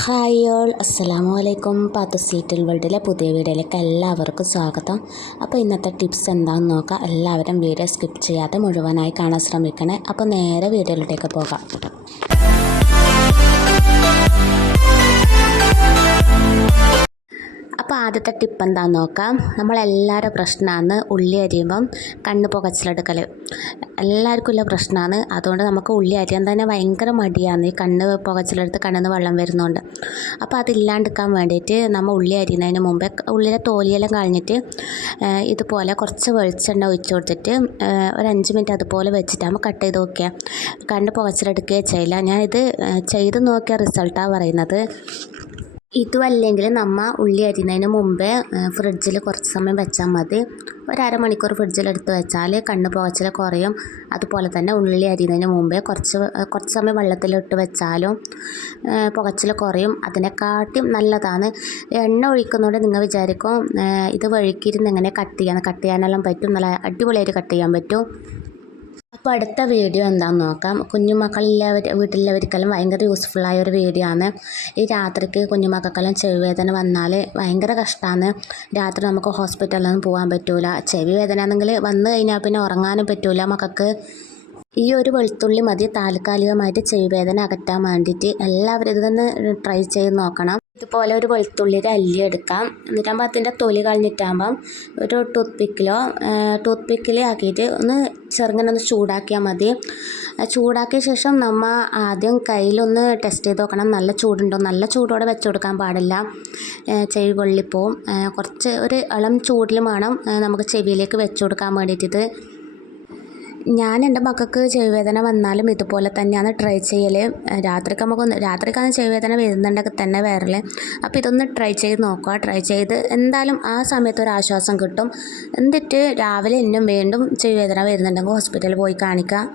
Hi all. അസ്സലാമു അലൈക്കും പാത്തു സീറ്റിൽ വേൾഡിലെ പുതിയ വീഡിയോയിലേക്ക് എല്ലാവർക്കും സ്വാഗതം. അപ്പോൾ ഇന്നത്തെ ടിപ്സ് എന്താണെന്ന് നോക്കാം. എല്ലാവരും വീഡിയോ സ്കിപ്പ് ചെയ്യാതെ മുഴുവനായി കാണാൻ ശ്രമിക്കണേ. അപ്പോൾ നേരെ വീഡിയോയിലേക്ക് പോകാം. അപ്പോൾ ആദ്യത്തെ ടിപ്പ് എന്താണെന്ന് നോക്കാം? നമ്മളെല്ലാവരുടെ പ്രശ്നമാണ് ഉള്ളി അരിയുമ്പം കണ്ണ് പുകച്ചിലെടുക്കൽ എല്ലാവർക്കും ഉള്ള പ്രശ്നമാണ് അതുകൊണ്ട് നമുക്ക് ഉള്ളി അരിയാൻ തന്നെ ഭയങ്കര മടിയാണ്. ഈ കണ്ണ് പുകച്ചിലെടുത്ത് കണ്ണിൽ നിന്ന് വെള്ളം വരുന്നതുകൊണ്ട് അപ്പോൾ അതില്ലാണ്ടിരിക്കാൻ വേണ്ടിയിട്ട് നമ്മൾ ഉള്ളി അരിയുന്നതിന് മുമ്പേ ഉള്ളിലെ തോലിയെല്ലാം കളഞ്ഞിട്ട് ഇതുപോലെ കുറച്ച് വെളിച്ചെണ്ണ ഒഴിച്ച് കൊടുത്തിട്ട് ഒരു അഞ്ച് മിനിറ്റ് അതുപോലെ വെച്ചിട്ടാകുമ്പോൾ കട്ട് ചെയ്ത് നോക്കിയാൽ കണ്ണ് പുകച്ചിലെടുക്കുകയേ ചെയ്യില്ല. ഞാനിത് ചെയ്ത് നോക്കിയ റിസൾട്ടാണ് പറയുന്നത്. ഇതുമല്ലെങ്കിൽ നമ്മ ഉള്ളി അരിയുന്നതിന് മുമ്പേ ഫ്രിഡ്ജിൽ കുറച്ച് സമയം വെച്ചാൽ മതി. ഒരു അരമണിക്കൂർ ഫ്രിഡ്ജിൽ എടുത്ത് വെച്ചാൽ കണ്ണ് പോകച്ചൽ കുറയും. അതുപോലെ തന്നെ ഉള്ളി അരിയുന്നതിന് മുമ്പേ കുറച്ച് കുറച്ച് സമയം വെള്ളത്തിലിട്ട് വെച്ചാലും പുകച്ചിൽ കുറയും. അതിനെക്കാട്ടിയും നല്ലതാണ് എണ്ണ ഒഴിക്കുന്നതുകൊണ്ട് നിങ്ങൾ വിചാരിക്കും ഇത് വഴുക്കിയിരുന്ന് എങ്ങനെ കട്ട് ചെയ്യാൻ കട്ട് ചെയ്യാനെല്ലാം പറ്റും. നല്ല അടിപൊളിയായിട്ട് കട്ട് ചെയ്യാൻ പറ്റും. അപ്പോൾ അടുത്ത വീഡിയോ എന്താണെന്ന് നോക്കാം. കുഞ്ഞുമക്കളില്ലവർ വീട്ടിലുള്ളവർക്കെല്ലാം ഭയങ്കര യൂസ്ഫുള്ളായ ഒരു വീഡിയോ ആണ്. ഈ രാത്രിക്ക് കുഞ്ഞുമക്കൾക്കെല്ലാം ചെവി വേദന വന്നാൽ ഭയങ്കര കഷ്ടമാണ് രാത്രി നമുക്ക് ഹോസ്പിറ്റലിലൊന്നും പോകാൻ പറ്റൂല. ചെവി വേദന ആണെങ്കിൽ വന്നു കഴിഞ്ഞാൽ പിന്നെ ഉറങ്ങാനും പറ്റൂല മക്കൾക്ക്. ഈ ഒരു വെളുത്തുള്ളി മതി താൽക്കാലികമായിട്ട് ചെവി വേദന അകറ്റാൻ വേണ്ടിയിട്ട് എല്ലാവരും ഇതൊന്ന് ട്രൈ ചെയ്ത് നോക്കണം. ഇതുപോലെ ഒരു വെളുത്തുള്ളിയുടെ അല്ലി എടുക്കാം. എന്നിട്ടാകുമ്പോൾ അതിന്റെ തൊലി കളഞ്ഞിട്ടാകുമ്പം ഒരു ടൂത്ത് പിക്കിലോ ടൂത്ത് പിക്കിൽ ആക്കിയിട്ട് ഒന്ന് ചെറുങ്ങനെ ഒന്ന് ചൂടാക്കിയാൽ മതി. ചൂടാക്കിയ ശേഷം നമ്മൾ ആദ്യം കയ്യിലൊന്ന് ടെസ്റ്റ് ചെയ്ത് നോക്കണം. നല്ല ചൂടുണ്ടോ? നല്ല ചൂടോടെ വെച്ച് കൊടുക്കാൻ പാടില്ല. ചെവി പൊള്ളിപ്പോവും. ഏ, കുറച്ച് ഒരു ഇളം ചൂടിൽ വേണം നമുക്ക് ചെവിയിലേക്ക് വെച്ച് കൊടുക്കാൻ വേണ്ടിയിട്ട് ഇത് ഞാൻ എന്റെ മക്കൾക്ക് ചെവിവേദന വന്നാലും ഇതുപോലെ തന്നെയാണ് ട്രൈ ചെയ്യൽ രാത്രിക്ക് നമുക്ക് രാത്രിക്കാണ് ചെവിവേദന വരുന്നുണ്ടെങ്കിൽ തന്നെ വരൽ അപ്പോൾ ഇതൊന്ന് ട്രൈ ചെയ്ത് നോക്കുക ട്രൈ ചെയ്ത് എന്തായാലും ആ സമയത്ത് ഒരു ആശ്വാസം കിട്ടും. എന്നിട്ട് രാവിലെ എന്നും വീണ്ടും ചെവിവേദന വരുന്നുണ്ടെങ്കിൽ ഹോസ്പിറ്റലിൽ പോയി കാണിക്കുക.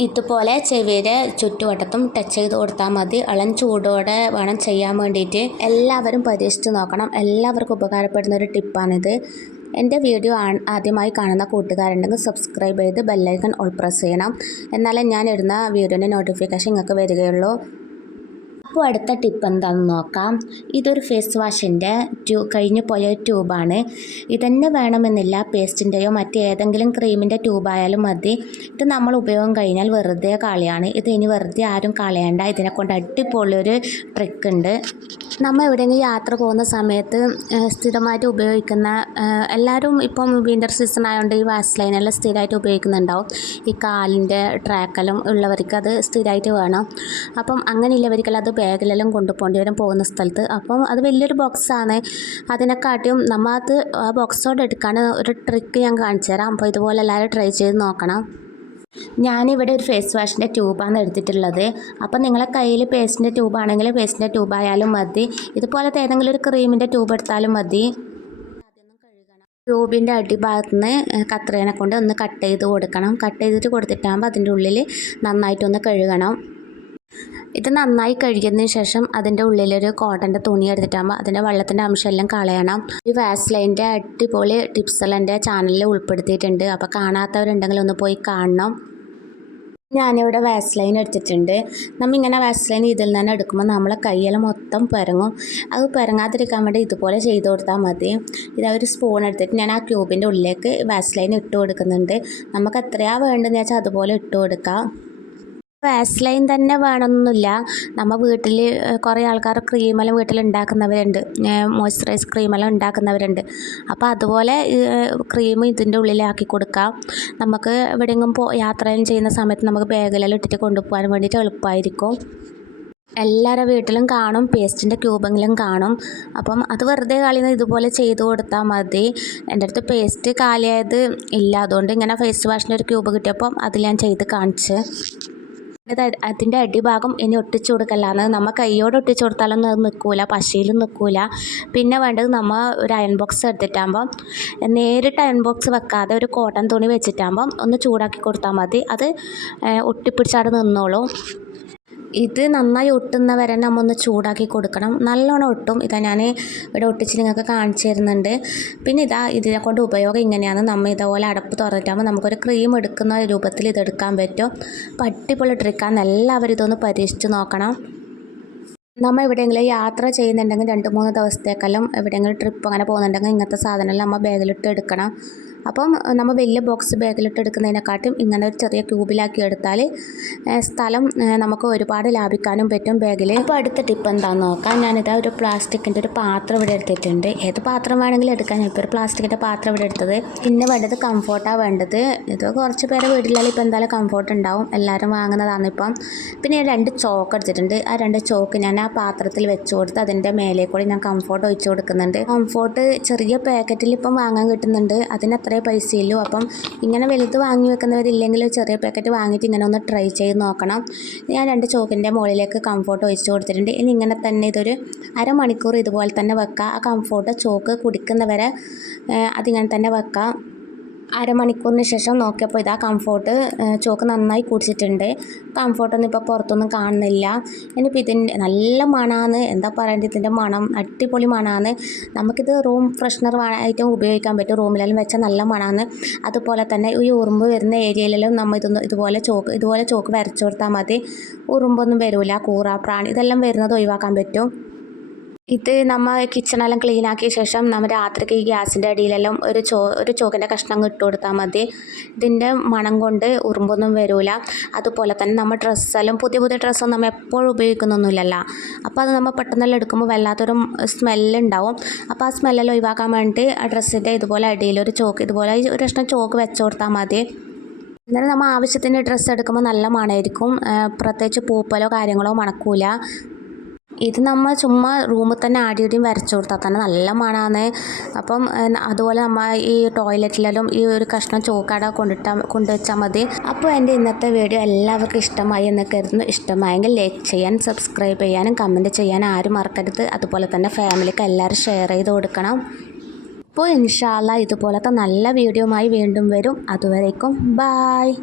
ഇതുപോലെ ചെവിയുടെ ചുറ്റുവട്ടത്തും ടച്ച് ചെയ്ത് കൊടുത്താൽ മതി. ഇളം ചൂടോടെ വേണം ചെയ്യാൻ വേണ്ടിയിട്ട്. എല്ലാവരും പരീക്ഷിച്ച് നോക്കണം. എല്ലാവർക്കും ഉപകാരപ്പെടുന്ന ഒരു ടിപ്പാണിത്. എന്റെ വീഡിയോ ആദ്യമായി കാണുന്ന കൂട്ടുകാരുണ്ടെങ്കിൽ സബ്സ്ക്രൈബ് ചെയ്ത് ബെല്ലൈക്കൺ ഓൾ പ്രസ് ചെയ്യണം. എന്നാലേ ഞാൻ ഇടുന്ന വീഡിയോന്റെ നോട്ടിഫിക്കേഷൻ നിങ്ങൾക്ക് വരികയുള്ളൂ. അപ്പോൾ അടുത്ത ടിപ്പ് എന്താണെന്ന് നോക്കാം. ഇതൊരു ഫേസ് വാഷിന്റെ ട്യൂ കഴിഞ്ഞു പോയ ട്യൂബാണ് ഇതന്നെ വേണമെന്നില്ല. പേസ്റ്റിന്റെയോ മറ്റേതെങ്കിലും ക്രീമിന്റെ ട്യൂബായാലും മതി. ഇത് നമ്മൾ ഉപയോഗം കഴിഞ്ഞാൽ വെറുതെ കളയാണ്. ഇത് ഇനി വെറുതെ ആരും കളയണ്ട. ഇതിനെ കൊണ്ട് അടിപൊളിയൊരു ട്രിക്ക് ഉണ്ട്. നമ്മൾ എവിടെയെങ്കിലും യാത്ര പോകുന്ന സമയത്ത് സ്ഥിരമായിട്ട് ഉപയോഗിക്കുന്ന എല്ലാവരും ഇപ്പം വിന്റർ സീസൺ ആയതുകൊണ്ട് ഈ വാസ്ലൈനെല്ലാം സ്ഥിരമായിട്ട് ഉപയോഗിക്കുന്നുണ്ടാവും. ഈ കാലിന്റെ ട്രാക്കെല്ലാം ഉള്ളവർക്ക് അത് സ്ഥിരമായിട്ട് വേണം. അപ്പം അങ്ങനെയുള്ളവർക്കെല്ലാം അത് ബാഗിലെല്ലാം കൊണ്ടുപോകേണ്ടി വരും പോകുന്ന സ്ഥലത്ത്. അപ്പം അത് വലിയൊരു ബോക്സാണ്. അതിനെക്കാട്ടിയും നമ്മൾ അത് ആ ബോക്സോട് എടുക്കാൻ ഒരു ട്രിക്ക് ഞാൻ കാണിച്ചു തരാം. അപ്പോൾ ഇതുപോലെ എല്ലാവരും ട്രൈ ചെയ്ത് നോക്കണം. ഞാനിവിടെ ഒരു ഫേസ് വാഷിന്റെ ട്യൂബാണ് എടുത്തിട്ടുള്ളത്. അപ്പം നിങ്ങളെ കയ്യിൽ പേസ്റ്റിന്റെ ട്യൂബാണെങ്കിൽ പേസ്റ്റിന്റെ ട്യൂബായാലും മതി. ഇതുപോലത്തെ ഏതെങ്കിലും ഒരു ക്രീമിന്റെ ട്യൂബ് എടുത്താലും മതി. ട്യൂബിന്റെ അടിഭാഗത്ത് നിന്ന് കത്രേനെ കൊണ്ട് ഒന്ന് കട്ട് ചെയ്ത് കൊടുക്കണം. കട്ട് ചെയ്തിട്ട് കൊടുത്തിട്ടാകുമ്പോൾ അതിന്റെ ഉള്ളിൽ നന്നായിട്ടൊന്ന് കഴുകണം. ഇത് നന്നായി കഴുകിയതിന് ശേഷം അതിന്റെ ഉള്ളിലൊരു കോട്ടന്റെ തുണി എടുത്തിട്ടാകുമ്പോൾ അതിന്റെ വെള്ളത്തിന്റെ അംശമെല്ലാം കളയണം. ഈ വാസ്ലൈന്റെ അടിപൊളി ടിപ്സെല്ലാം എന്റെ ചാനലിൽ ഉൾപ്പെടുത്തിയിട്ടുണ്ട്. അപ്പോൾ കാണാത്തവരുണ്ടെങ്കിൽ ഒന്ന് പോയി കാണണം. ഞാനിവിടെ വാസ്ലൈൻ എടുത്തിട്ടുണ്ട്. നമ്മിങ്ങനെ വാസ്ലൈൻ ഇതിൽ നിന്ന് എടുക്കുമ്പോൾ നമ്മളെ കയ്യെല്ലാം മൊത്തം പിറങ്ങും അത് പിറങ്ങാതിരിക്കാൻ വേണ്ടി ഇതുപോലെ ചെയ്ത് കൊടുത്താൽ മതി. ഇത് ഒരു സ്പൂൺ എടുത്തിട്ട് ഞാൻ ആ ക്യൂബിന്റെ ഉള്ളിലേക്ക് വാസ്ലൈൻ ഇട്ട് കൊടുക്കുന്നുണ്ട്. നമുക്ക് എത്രയാണ് വേണ്ടതെന്ന് വെച്ചാൽ അതുപോലെ ഇട്ട് കൊടുക്കാം. വാസ്ലൈൻ തന്നെ വേണമെന്നൊന്നുമില്ല നമ്മൾ വീട്ടിൽ കുറേ ആൾക്കാർ ക്രീമെല്ലാം വീട്ടിൽ ഉണ്ടാക്കുന്നവരുണ്ട് മോയ്സ്ചറൈസ് ക്രീമെല്ലാം ഉണ്ടാക്കുന്നവരുണ്ട്. അപ്പോൾ അതുപോലെ ക്രീം ഇതിന്റെ ഉള്ളിലാക്കി കൊടുക്കാം. നമുക്ക് എവിടെയെങ്കിലും പോ യാത്രയും ചെയ്യുന്ന സമയത്ത് നമുക്ക് ബാഗിലെല്ലാം ഇട്ടിട്ട് കൊണ്ടുപോകാൻ വേണ്ടിയിട്ട് എളുപ്പമായിരിക്കും എല്ലാവരുടെ വീട്ടിലും കാണും പേസ്റ്റിന്റെ ക്യൂബെങ്കിലും കാണും. അപ്പം അത് വെറുതെ കളയുന്ന ഇതുപോലെ ചെയ്ത് കൊടുത്താൽ മതി. എന്റെ അടുത്ത് പേസ്റ്റ് കാലിയായത് ഇല്ല. അതുകൊണ്ട് ഇങ്ങനെ ഫേസ് വാഷിന്റെ ഒരു ക്യൂബ് കിട്ടിയപ്പം അതിൽ ഞാൻ ചെയ്ത് കാണിച്ച്. അതിന്റെ അടിഭാഗം ഇനി ഒട്ടിച്ചു കൊടുക്കലാണ് നമ്മൾ കൈയോട് ഒട്ടിച്ചു കൊടുത്താലൊന്നും അത് നിൽക്കൂല പശയിലും നിൽക്കൂല. പിന്നെ വേണ്ടത് നമ്മൾ ഒരു അയൺ ബോക്സ് എടുത്തിട്ടാകുമ്പം നേരിട്ട് അയൺ ബോക്സ് വെക്കാതെ ഒരു കോട്ടൺ തുണി വെച്ചിട്ടാകുമ്പം ഒന്ന് ചൂടാക്കി കൊടുത്താൽ മതി. അത് ഒട്ടിപ്പിടിച്ചാട് നിന്നോളും. ഇത് നന്നായി ഒട്ടുന്ന വരെ നമ്മൾ ഒന്ന് ചൂടാക്കി കൊടുക്കണം. നല്ലോണം ഒട്ടും. ഇതാ ഞാൻ ഇവിടെ ഒട്ടിച്ച് നിങ്ങൾക്ക് കാണിച്ചു തരുന്നുണ്ട്. പിന്നെ ഇതാ ഇതിനെ കൊണ്ട് ഉപയോഗം ഇങ്ങനെയാണ്. നമ്മൾ ഇതുപോലെ അടപ്പ് തുറന്നിട്ടാകുമ്പോൾ നമുക്കൊരു ക്രീം എടുക്കുന്ന രൂപത്തിൽ ഇതെടുക്കാൻ പറ്റും. പട്ടിപ്പുള്ള അടിപൊളി ട്രിക്കാണ് എല്ലാവരും ഇതൊന്ന് പരീക്ഷിച്ച് നോക്കണം. നമ്മൾ എവിടെയെങ്കിലും യാത്ര ചെയ്യുന്നുണ്ടെങ്കിൽ രണ്ട് മൂന്ന് ദിവസത്തേക്കെല്ലാം എവിടെയെങ്കിലും ട്രിപ്പ് അങ്ങനെ പോകുന്നുണ്ടെങ്കിൽ ഇങ്ങനത്തെ സാധനമെല്ലാം നമ്മൾ ബാഗിലിട്ട് എടുക്കണം. അപ്പം നമ്മൾ വലിയ ബോക്സ് ബാഗിലിട്ട് എടുക്കുന്നതിനെക്കാട്ടും ഇങ്ങനെ ഒരു ചെറിയ ക്യൂബിലാക്കി എടുത്താൽ സ്ഥലം നമുക്ക് ഒരുപാട് ലാഭിക്കാനും പറ്റും ബാഗിൽ. അപ്പോൾ അടുത്ത ടിപ്പ് എന്താണെന്ന് നോക്കാം. ഞാനിതാ ഒരു പ്ലാസ്റ്റിക്കിന്റെ ഒരു പാത്രം ഇവിടെ എടുത്തിട്ടുണ്ട്. ഏത് പാത്രം വേണമെങ്കിലും എടുക്കാൻ ഇപ്പോൾ ഒരു പ്ലാസ്റ്റിക്കിന്റെ പാത്രം ഇവിടെ എടുത്തത്. പിന്നെ വേണ്ടത് കംഫോർട്ടാണ് വേണ്ടത്. ഇത് കുറച്ച് പേരെ വീട്ടിലായാലും ഇപ്പോൾ എന്തായാലും കംഫോർട്ട് ഉണ്ടാവും. എല്ലാവരും വാങ്ങുന്നതാണ് ഇപ്പം. പിന്നെ രണ്ട് ചോക്ക് എടുത്തിട്ടുണ്ട്. ആ രണ്ട് ചോക്ക് ഞാൻ ആ പാത്രത്തിൽ വെച്ച് കൊടുത്ത് അതിന്റെ മേലെ കൂടി ഞാൻ കംഫോർട്ട് ഒഴിച്ചു കൊടുക്കുന്നുണ്ട്. കംഫോർട്ട് ചെറിയ പാക്കറ്റിൽ ഇപ്പം വാങ്ങാൻ കിട്ടുന്നുണ്ട്. അതിന് അത്രേ പൈസയുള്ളൂ അപ്പം ഇങ്ങനെ വലുത് വാങ്ങി വെക്കുന്നവരില്ലെങ്കിൽ ചെറിയ പാക്കറ്റ് വാങ്ങിയിട്ട് ഇങ്ങനെ ഒന്ന് ട്രൈ ചെയ്ത് നോക്കണം. ഞാൻ രണ്ട് ചോക്കിന്റെ മുകളിലേക്ക് കംഫോർട്ട് ഒഴിച്ച് കൊടുത്തിട്ടുണ്ട്. ഇനി ഇങ്ങനെ തന്നെ ഇതൊരു അരമണിക്കൂർ ഇതുപോലെ തന്നെ വെക്കുക ആ കംഫോർട്ട് ചോക്ക് കുടിക്കുന്നവരെ അതിങ്ങനെ തന്നെ വെക്കുക അരമണിക്കൂറിന് ശേഷം നോക്കിയപ്പോൾ ഇതാ കംഫോർട്ട് ചോക്ക് നന്നായി കുടിച്ചിട്ടുണ്ട്. കംഫോർട്ടൊന്നും ഇപ്പോൾ പുറത്തൊന്നും കാണുന്നില്ല. ഇനിയിപ്പോൾ ഇതിന്റെ നല്ല മണമാണ് എന്താ പറയേണ്ടത്? ഇതിന്റെ മണം അടിപൊളി മണമാണ് നമുക്കിത് റൂം ഫ്രഷ്നർ ആയിട്ടും ഉപയോഗിക്കാൻ പറ്റും. റൂമിലെല്ലാം വെച്ചാൽ നല്ല മണമാണ് അതുപോലെ തന്നെ ഈ ഉറുമ്പ് വരുന്ന ഏരിയയിലെല്ലാം നമ്മൾ ഇതൊന്ന് ഇതുപോലെ ചോക്ക് ഇതുപോലെ ചോക്ക് വരച്ചു കൊടുത്താൽ മതി. ഉറുമ്പൊന്നും വരില്ല കൂറ പ്രാണി ഇതെല്ലാം വരുന്നത് ഒഴിവാക്കാൻ പറ്റും. ഇത് നമ്മൾ കിച്ചണെല്ലാം ക്ലീൻ ആക്കിയ ശേഷം നമ്മൾ രാത്രിക്ക് ഈ ഗ്യാസിന്റെ അടിയിലെല്ലാം ഒരു ചോ ഒരു ചോക്കിന്റെ കഷ്ണം ഇട്ട് കൊടുത്താൽ മതി. ഇതിന്റെ മണം കൊണ്ട് ഉറുമ്പൊന്നും വരില്ല അതുപോലെ തന്നെ നമ്മൾ ഡ്രസ്സെല്ലാം പുതിയ പുതിയ ഡ്രസ്സൊന്നും നമ്മൾ എപ്പോഴും ഉപയോഗിക്കുന്നൊന്നുമില്ലല്ലോ. അപ്പോൾ അത് നമ്മൾ പെട്ടെന്നെല്ലാം എടുക്കുമ്പോൾ വല്ലാത്തൊരു സ്മെല്ലുണ്ടാവും അപ്പോൾ ആ സ്മെല്ലെല്ലാം ഒഴിവാക്കാൻ വേണ്ടി ആ ഡ്രസ്സിന്റെ ഇതുപോലെ അടിയിലൊരു ചോക്ക് ഇതുപോലെ ഒരു കഷ്ണം ചോക്ക് വെച്ച് കൊടുത്താൽ മതി. എന്നാലും നമ്മൾ ആവശ്യത്തിന് ഡ്രസ്സ് എടുക്കുമ്പോൾ നല്ല മണമായിരിക്കും പ്രത്യേകിച്ച് പൂപ്പലോ കാര്യങ്ങളോ മണക്കൂല. ഇത് നമ്മൾ ചുമ്മാ റൂമിൽ തന്നെ ആടിയും വരച്ചു കൊടുത്താൽ തന്നെ നല്ല മണമാണ് അപ്പം അതുപോലെ നമ്മൾ ഈ ടോയ്ലറ്റിലെല്ലാം ഈ ഒരു കഷ്ണം ചോക്കാട കൊണ്ടിട്ടാൽ കൊണ്ടുവച്ചാൽ മതി. അപ്പോൾ എന്റെ ഇന്നത്തെ വീഡിയോ എല്ലാവർക്കും ഇഷ്ടമായി എന്ന് കരുതുന്നു. ഇഷ്ടമായെങ്കിൽ ലൈക്ക് ചെയ്യാൻ സബ്സ്ക്രൈബ് ചെയ്യാനും കമന്റ് ചെയ്യാനും ആരും മറക്കരുത്. അതുപോലെ തന്നെ ഫാമിലിക്ക് എല്ലാവരും ഷെയർ ചെയ്ത് കൊടുക്കണം. അപ്പോൾ ഇൻഷാല്ല ഇതുപോലത്തെ നല്ല വീഡിയോമായി വീണ്ടും വരും. അതുവരേക്കും ബായ്